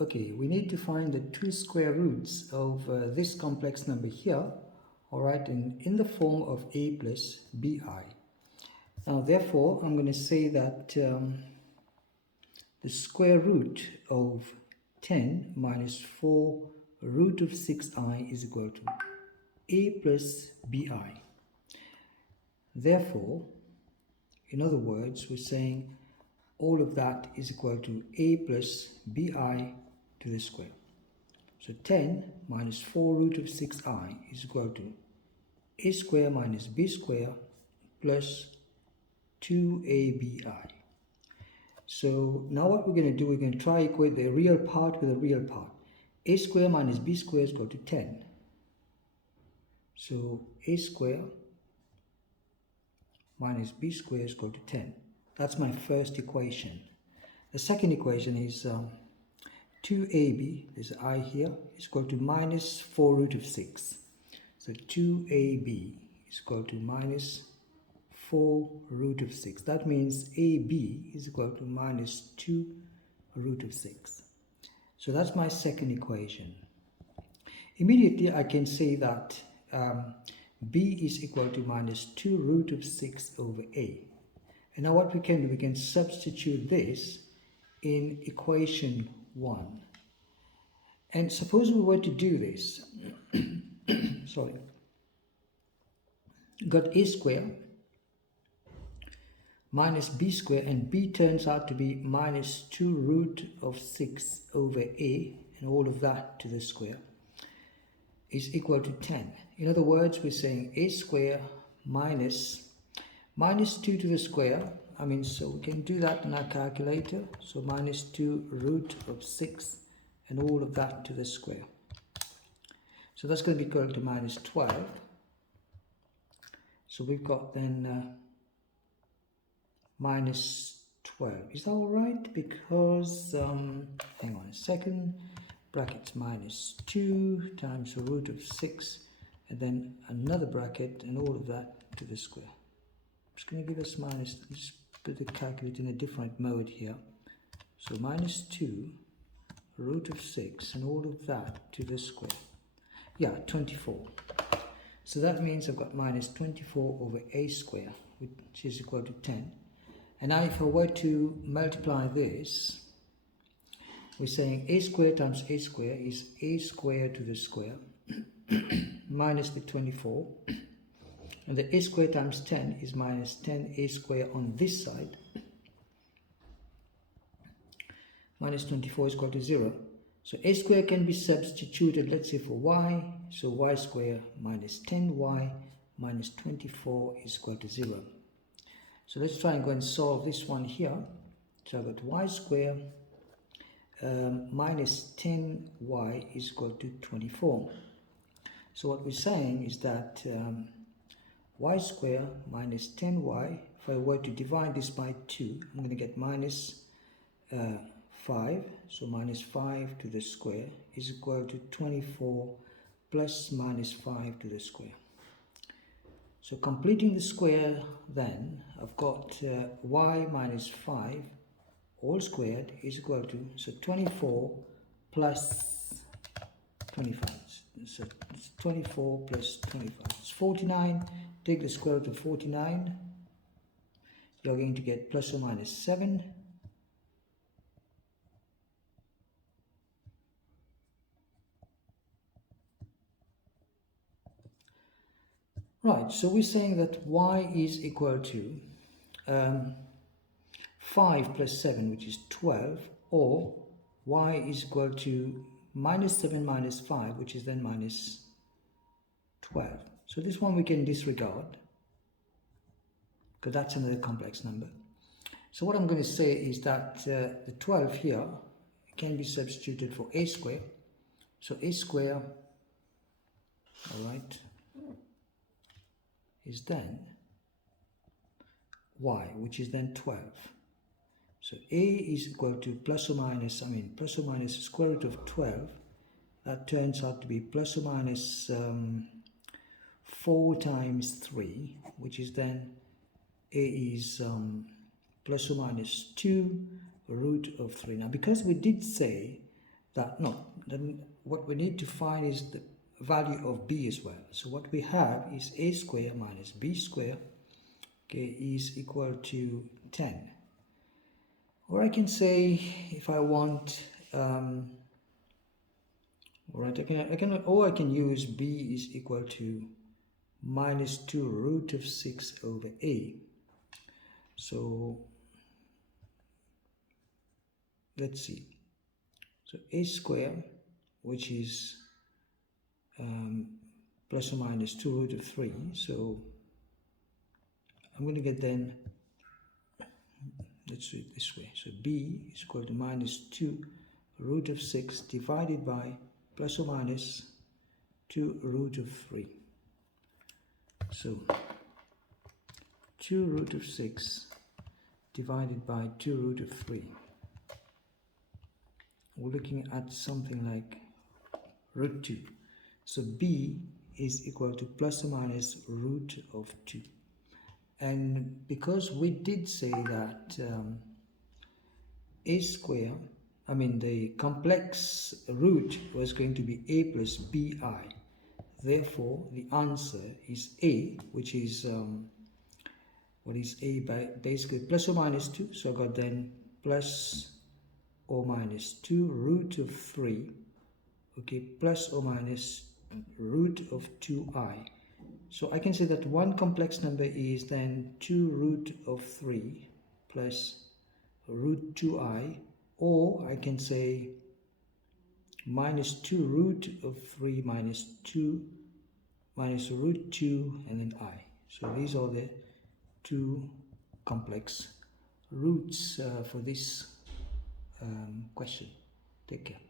Okay, we need to find the two square roots of this complex number here, all right, in the form of a plus bi. Now, therefore, I'm going to say that the square root of 10 minus 4 root of 6i is equal to a plus bi. Therefore, in other words, we're saying all of that is equal to a plus bi to the square. So 10 minus 4 root of 6i is equal to a square minus b square plus 2abi. So now what we're going to do, we're going to try equate the real part with the real part. A square minus b square is equal to 10. So a square minus b square is equal to 10. That's my first equation. The second equation is 2ab, there's I here, is equal to minus 4 root of 6. So 2ab is equal to minus 4 root of 6. That means ab is equal to minus 2 root of 6. So that's my second equation. Immediately I can say that b is equal to minus 2 root of 6 over a. And now what we can do, we can substitute this in equation 1. And suppose we were to do this, sorry, got a square minus b square, and b turns out to be minus 2 root of 6 over a, and all of that to the square is equal to 10. In other words, we're saying a square minus 2 to the square. So we can do that in our calculator. So minus 2 root of 6 and all of that to the square. So that's going to be equal to minus 12. So we've got then minus 12. Is that all right? Because, hang on a second, brackets minus 2 times the root of 6, and then another bracket and all of that to the square. I'm just going to give us minus, just put the calculator in a different mode here. So minus 2 root of 6 and all of that to the square. Yeah, 24. So that means I've got minus 24 over a square, which is equal to 10. And now if I were to multiply this, we're saying a square times a square is a square to the square minus the 24. And the a square times 10 is minus 10a square on this side. Minus 24 is equal to 0. So a square can be substituted, let's say, for y. So y square minus 10y minus 24 is equal to 0. So let's try and go and solve this one here. So I've got y square minus 10y is equal to 24. So what we're saying is that y square minus 10y, if I were to divide this by 2, I'm going to get minus 5. So minus 5 to the square is equal to 24 plus minus 5 to the square. So completing the square, then I've got y minus 5 all squared is equal to, so 24 plus 25. So it's 24 plus 25. It's 49. Take the square root of 49. You're going to get plus or minus 7. Right, so we're saying that y is equal to 5 plus 7, which is 12, or y is equal to minus 7 minus 5, which is then minus 12. So this one we can disregard, because that's another complex number. So what I'm going to say is that the 12 here can be substituted for a square. So a square, all right, is then y, which is then 12. So a is equal to plus or minus the square root of 12. That turns out to be plus or minus 4 times 3, which is then a is plus or minus 2 root of 3. Now, because we did say that, no, then what we need to find is the value of b as well. So what we have is a square minus b square, okay, is equal to 10. Or I can say, if I want, all right, I can use b is equal to minus 2 root of 6 over a. So let's see. So a square, which is plus or minus 2 root of 3. So I'm going to get then, let's do it this way. So b is equal to minus 2 root of 6 divided by plus or minus 2 root of 3. So 2 root of 6 divided by 2 root of 3. We're looking at something like root 2. So b is equal to plus or minus root of 2. And because we did say that a square, the complex root was going to be a plus bi. Therefore, the answer is a, which is, what is a? By basically plus or minus 2. So I got then plus or minus 2 root of 3, okay, plus or minus root of 2i. So I can say that one complex number is then 2 root of 3 plus root 2i, or I can say minus 2 root of 3 minus 2 minus root 2 and then I. So these are the two complex roots for this question. Take care.